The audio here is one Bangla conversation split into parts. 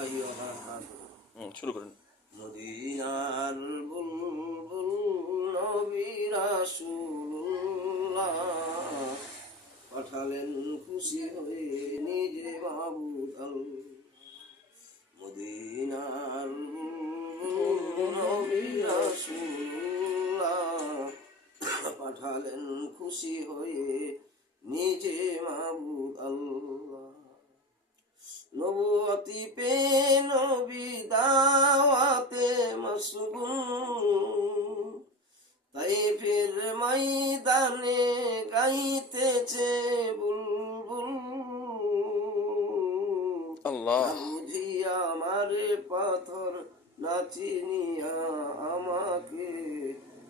রহমতুল্লাহি ওয়া বারাকাতুহু। শুরু করুন। মদিনার বুলবুল নবী রাসূলুল্লাহ পাঠালেন খুশি হয়ে নিজে মাবুদ আল্লাহ। মদিনার বুলবুল নবী রাসূলুল্লাহ পাঠালেন খুশি হয়ে নিজে মাবুদ আল্লাহ। নবুয়তি পে নবী দাওয়াতে মশগুল, তাইফের ময়দানে গাইতেছে বুলবুল। আল্লাহ না বুঝিয়া আমারে পাথর, না চিনিয়া আমাকে,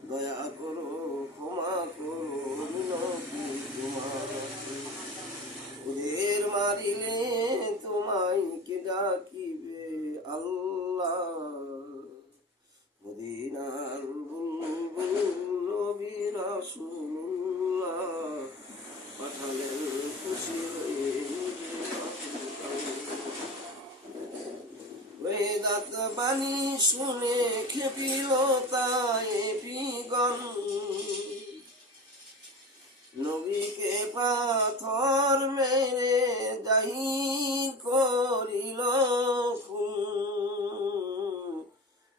দয়া করো ক্ষমা করো মিনতি তোমাকে। ওদের মারিলে তোমায় কে ডাকিবে আল্লাহ। মদিনার বুলবুল নবী রাসূলুল্লাহ পাঠালেন খুশি হয়ে বেদাত বাণী শুনে খেপিল তায়েফিগণ, নবীকে পাথর মেরে জাহির করিল খুন।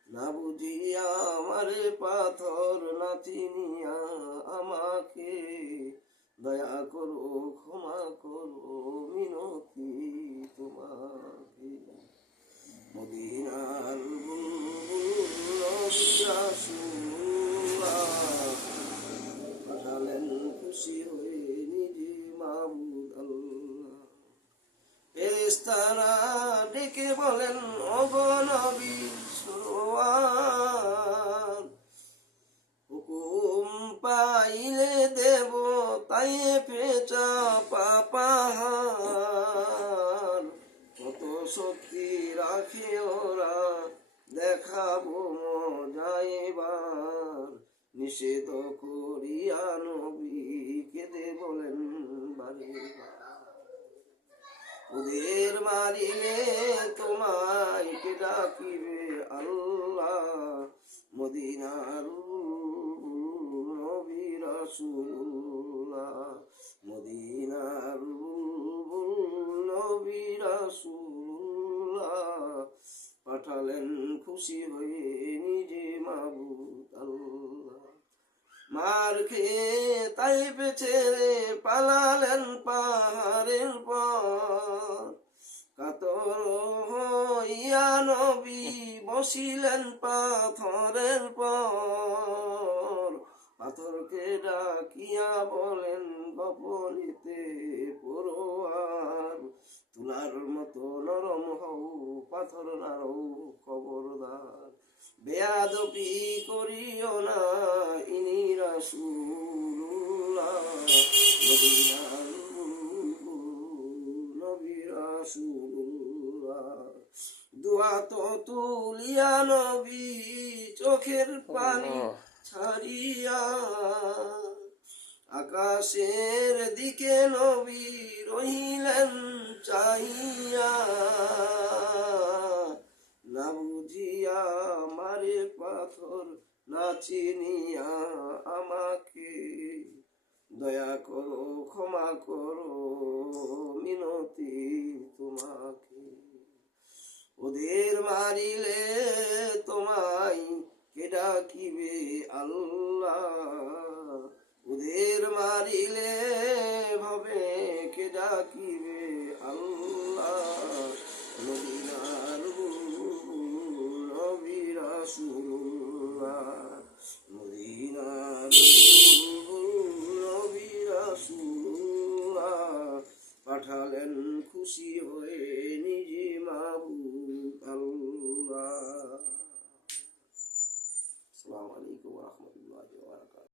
না বুঝিয়া আমারে পাথর, না চিনিয়া আমাকে, দয়া করো ক্ষমা করো মিনতি তোমাকে। মদিনার বুলবুল নবী রাসূলুল্লাহ পাঠালেন খুশি হয়ে নিজে মাবুদ আল্লাহ। ফেরেশতারা ডেকে বলেন ওগো নবী সরওয়ার, হুকুম পাইলে দেব তায়েফে চাপা পাহাড়। কত শক্তি রাখে ওরা দেখাবো মজা এবার। নিষেধ করিয়া নবী কেঁদে বলেন বারে বার, ওদের মারিলে তোমায় কে ডাকিবে আল্লাহ। মদিনার নবী রাসূলুল্লাহ, মদিনার নবী রাসূলুল্লাহ পাঠালেন খুশি হয়ে নিজে মাবুদ আল্লাহ। মার খেয়ে তাইফ ছেড়ে পালালেন পাহাড়ের পর, কাতর হইয়া নবী বসিলেন পাথরের পর। পাথরকে ডাকিয়া বলেন গোপনীতে পরোয়ার, তুলার মতো নরম হও পাথর নাড়ো খবরদার। বেয়াদবি করিও না ইনি রাসূলুল্লাহ, মদিনার নবী রাসূলুল্লাহ। দোয়া তো তুলিয়া নবী চোখের পানি ছাড়িয়া, আকাশের দিকে নবী রহিলেন চাহিয়া। না বুঝিয়া আমারে পাথর, না চিনিয়া আমাকে, দয়া করো ক্ষমা করো মিনতি তোমাকে। ওদের মারিলে তোমায় কে ডাকিবে আল্লাহ। ওদের মারিলে ভাবে কে ডাকিবে আল্লাহ। মদিনার নবী রাসূলুল্লাহ, মদিনার নবী রাসূলুল্লাহ পাঠালেন খুশি হয়ে নিজে মাবুদ আল্লাহ। আসসালামু আলাইকুম ওয়া রাহমাতুল্লাহি ওয়া বারাকাতুহু।